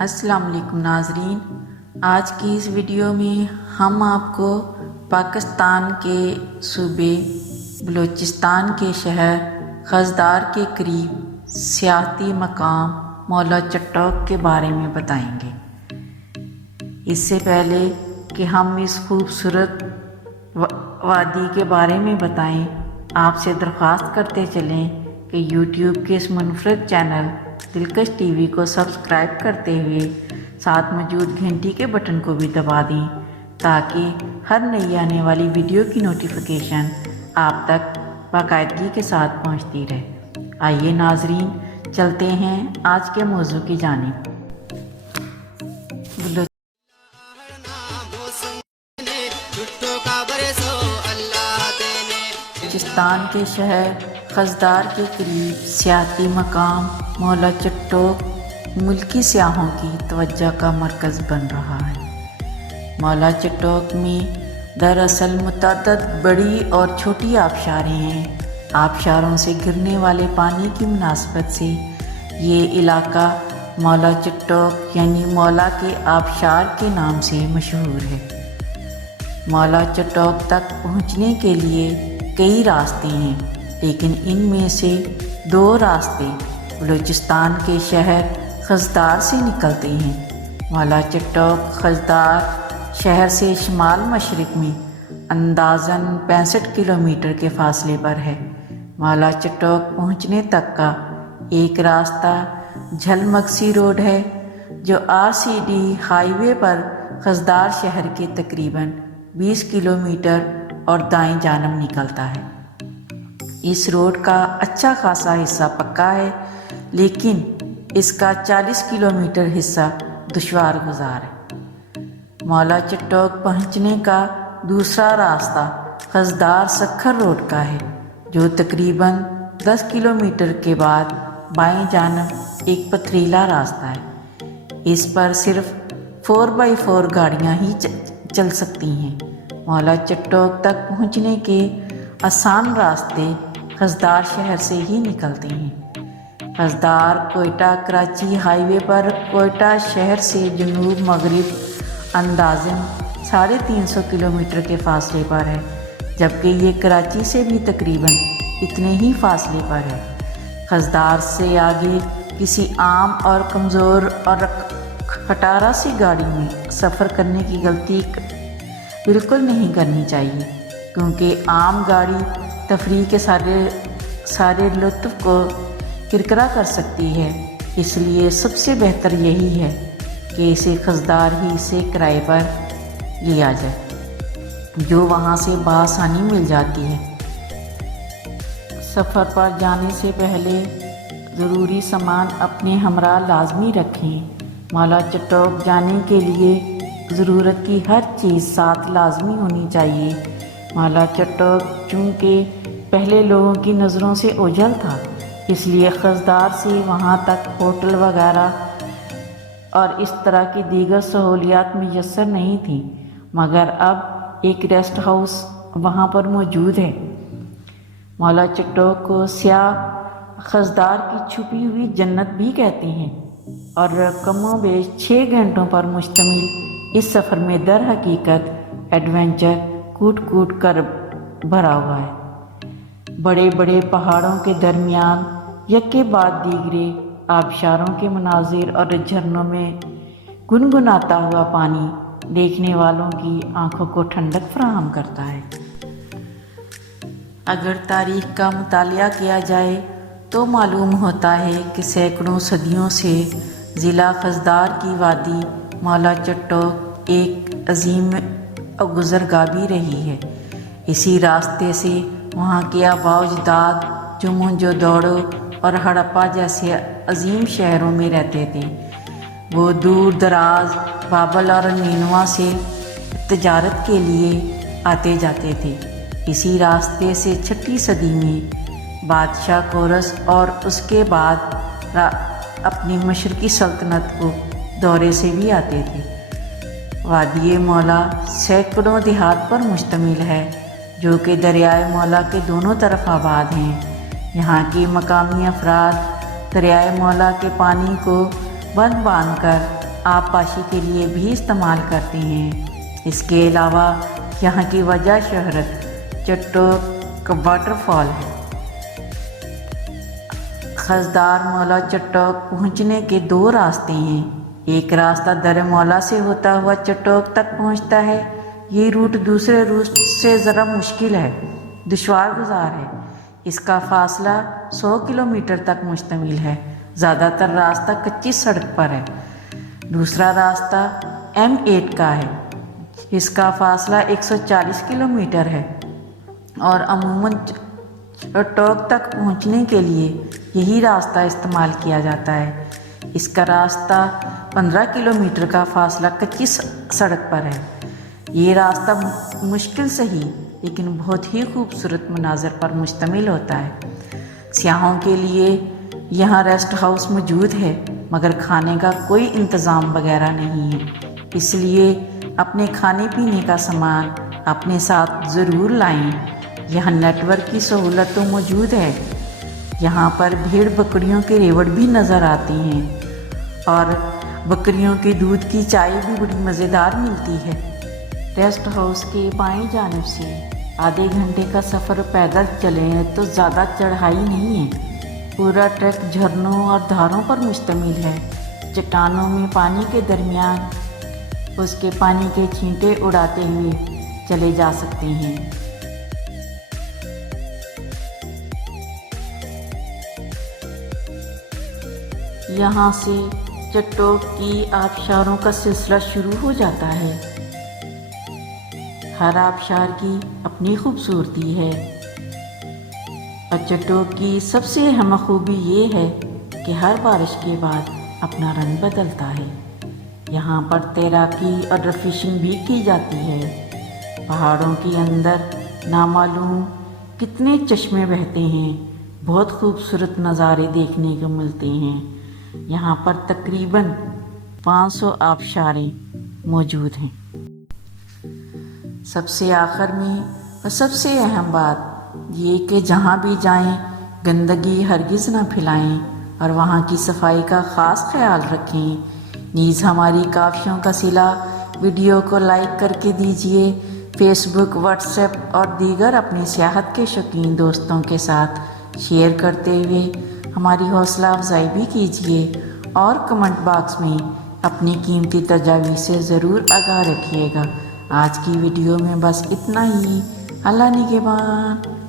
السلام علیکم ناظرین، آج کی اس ویڈیو میں ہم آپ کو پاکستان کے صوبے بلوچستان کے شہر خضدار کے قریب سیاحتی مقام مولا چٹوک کے بارے میں بتائیں گے۔ اس سے پہلے کہ ہم اس خوبصورت وادی کے بارے میں بتائیں، آپ سے درخواست کرتے چلیں کہ یوٹیوب کے اس منفرد چینل دلکش ٹی وی کو سبسکرائب کرتے ہوئے ساتھ موجود گھنٹی کے بٹن کو بھی دبا دیں تاکہ ہر نئی آنے والی ویڈیو کی نوٹیفیکیشن آپ تک باقاعدگی کے ساتھ پہنچتی رہے۔ آئیے ناظرین، چلتے ہیں آج کے موضوع کی جانب۔ بلوچستان کے شہر خضدار کے قریب سیاحتی مقام مولا چٹوک ملکی سیاحوں کی توجہ کا مرکز بن رہا ہے۔ مولا چٹوک میں دراصل متعدد بڑی اور چھوٹی آبشاریں ہیں۔ آبشاروں سے گرنے والے پانی کی مناسبت سے یہ علاقہ مولا چٹوک یعنی مولا کے آبشار کے نام سے مشہور ہے۔ مولا چٹوک تک پہنچنے کے لیے کئی راستے ہیں، لیکن ان میں سے دو راستے بلوچستان کے شہر خضدار سے نکلتے ہیں۔ مولا چٹوک خضدار شہر سے شمال مشرق میں اندازاً 65 کلومیٹر کے فاصلے پر ہے۔ مولا چٹوک پہنچنے تک کا ایک راستہ جھل مگسی روڈ ہے، جو RCD ہائی وے پر خضدار شہر کے تقریباً 20 کلومیٹر اور دائیں جانب نکلتا ہے۔ اس روڈ کا اچھا خاصا حصہ پکا ہے، لیکن اس کا 40 کلومیٹر حصہ دشوار گزار ہے۔ مولا چٹوک پہنچنے کا دوسرا راستہ خضدار سکھر روڈ کا ہے، جو تقریباً 10 کلومیٹر کے بعد بائیں جانب ایک پتھریلا راستہ ہے۔ اس پر صرف 4x4 گاڑیاں ہی چل سکتی ہیں۔ مولا چٹوک تک پہنچنے کے آسان راستے خضدار شہر سے ہی نکلتے ہیں۔ خضدار کوئٹہ کراچی ہائی وے پر کوئٹہ شہر سے جنوب مغرب اندازاً 350 کلومیٹر کے فاصلے پر ہے، جبکہ یہ کراچی سے بھی تقریباً اتنے ہی فاصلے پر ہے۔ خضدار سے آگے کسی عام اور کمزور اور کھٹارا سی گاڑی میں سفر کرنے کی غلطی بالکل نہیں کرنی چاہیے، کیونکہ عام گاڑی تفریح کے سارے لطف کو کرکرا کر سکتی ہے۔ اس لیے سب سے بہتر یہی ہے کہ اسے خضدار ہی سے کرائے پر لیا جائے، جو وہاں سے بآسانی مل جاتی ہے۔ سفر پر جانے سے پہلے ضروری سامان اپنے ہمراہ لازمی رکھیں۔ مولا چٹوک جانے کے لیے ضرورت کی ہر چیز ساتھ لازمی ہونی چاہیے۔ مولا چٹوک چونکہ پہلے لوگوں کی نظروں سے اوجھل تھا، اس لیے خضدار سے وہاں تک ہوٹل وغیرہ اور اس طرح کی دیگر سہولیات میسر نہیں تھیں، مگر اب ایک ریسٹ ہاؤس وہاں پر موجود ہے۔ مولا چٹوک کو سیاح خضدار کی چھپی ہوئی جنت بھی کہتے ہیں، اور کم و بیش 6 گھنٹوں پر مشتمل اس سفر میں در حقیقت ایڈونچر کوٹ کوٹ کر بھرا ہوا ہے۔ بڑے بڑے پہاڑوں کے درمیان یکے بعد دیگرے آبشاروں کے مناظر اور جھرنوں میں گنگناتا ہوا پانی دیکھنے والوں کی آنکھوں کو ٹھنڈک فراہم کرتا ہے۔ اگر تاریخ کا مطالعہ کیا جائے تو معلوم ہوتا ہے کہ سینکڑوں صدیوں سے ضلع خضدار کی وادی مولا چٹوک ایک عظیم گزرگاہ بھی رہی ہے۔ اسی راستے سے وہاں کے آباء و اجداد جو موہنجودڑو اور ہڑپہ جیسے عظیم شہروں میں رہتے تھے، وہ دور دراز بابل اور نینوا سے تجارت کے لیے آتے جاتے تھے۔ اسی راستے سے 6 صدی میں بادشاہ کورس اور اس کے بعد اپنی مشرقی سلطنت کو دورے سے بھی آتے تھے۔ وادی مولا سینکڑوں دیہات پر مشتمل ہے، جو کہ دریائے مولا کے دونوں طرف آباد ہیں۔ یہاں کی مقامی افراد دریائے مولا کے پانی کو بند باندھ کر آبپاشی کے لیے بھی استعمال کرتے ہیں۔ اس کے علاوہ یہاں کی وجہ شہرت چٹوک کا واٹر فال ہے۔ خضدار مولا چٹوک پہنچنے کے دو راستے ہیں۔ ایک راستہ در مولا سے ہوتا ہوا چٹوک تک پہنچتا ہے۔ یہ روٹ دوسرے روٹ سے ذرا مشکل ہے، دشوار گزار ہے۔ اس کا فاصلہ 100 کلومیٹر تک مشتمل ہے۔ زیادہ تر راستہ کچی سڑک پر ہے۔ دوسرا راستہ M8 کا ہے، اس کا فاصلہ 140 کلومیٹر ہے اور عموماً چٹوک تک پہنچنے کے لیے یہی راستہ استعمال کیا جاتا ہے۔ اس کا راستہ 15 کلومیٹر کا فاصلہ کچی سڑک پر ہے۔ یہ راستہ مشکل سہی لیکن بہت ہی خوبصورت مناظر پر مشتمل ہوتا ہے۔ سیاحوں کے لیے یہاں ریسٹ ہاؤس موجود ہے مگر کھانے کا کوئی انتظام وغیرہ نہیں ہے، اس لیے اپنے کھانے پینے کا سامان اپنے ساتھ ضرور لائیں۔ یہاں نیٹ ورک کی سہولت تو موجود ہے۔ یہاں پر بھیڑ بکریوں کے ریوڑ بھی نظر آتے ہیں اور بکریوں کے دودھ کی چائے بھی بڑی مزیدار ملتی ہے۔ ریسٹ ہاؤس کے بائیں جانب سے آدھے گھنٹے کا سفر پیدل چلیں تو زیادہ چڑھائی نہیں ہے۔ پورا ٹریک جھرنوں اور دھاروں پر مشتمل ہے۔ چٹانوں میں پانی کے درمیان اس کے پانی کے چھینٹے اڑاتے ہوئے چلے جا سکتے ہیں۔ یہاں سے چٹوک کی آبشاروں کا سلسلہ شروع ہو جاتا ہے۔ ہر آبشار کی اپنی خوبصورتی ہے اور چٹوک کی سب سے اہم خوبی یہ ہے کہ ہر بارش کے بعد اپنا رنگ بدلتا ہے۔ یہاں پر تیراکی اور فشنگ بھی کی جاتی ہے۔ پہاڑوں کے اندر نامعلوم کتنے چشمے بہتے ہیں، بہت خوبصورت نظارے دیکھنے کو ملتے ہیں۔ یہاں پر تقریباً 500 آبشاریں موجود ہیں۔ سب سے آخر میں اور سب سے اہم بات یہ کہ جہاں بھی جائیں گندگی ہرگز نہ پھیلائیں اور وہاں کی صفائی کا خاص خیال رکھیں۔ نیز ہماری کاوشوں کا صلہ ویڈیو کو لائک کر کے دیجیے۔ فیس بک، واٹس ایپ اور دیگر اپنی سیاحت کے شوقین دوستوں کے ساتھ شیئر کرتے ہوئے ہماری حوصلہ افزائی بھی کیجیے اور کمنٹ باکس میں اپنی قیمتی تجاویز سے ضرور آگاہ رکھیے گا۔ آج کی ویڈیو میں بس اتنا ہی۔ اللہ نگہبان۔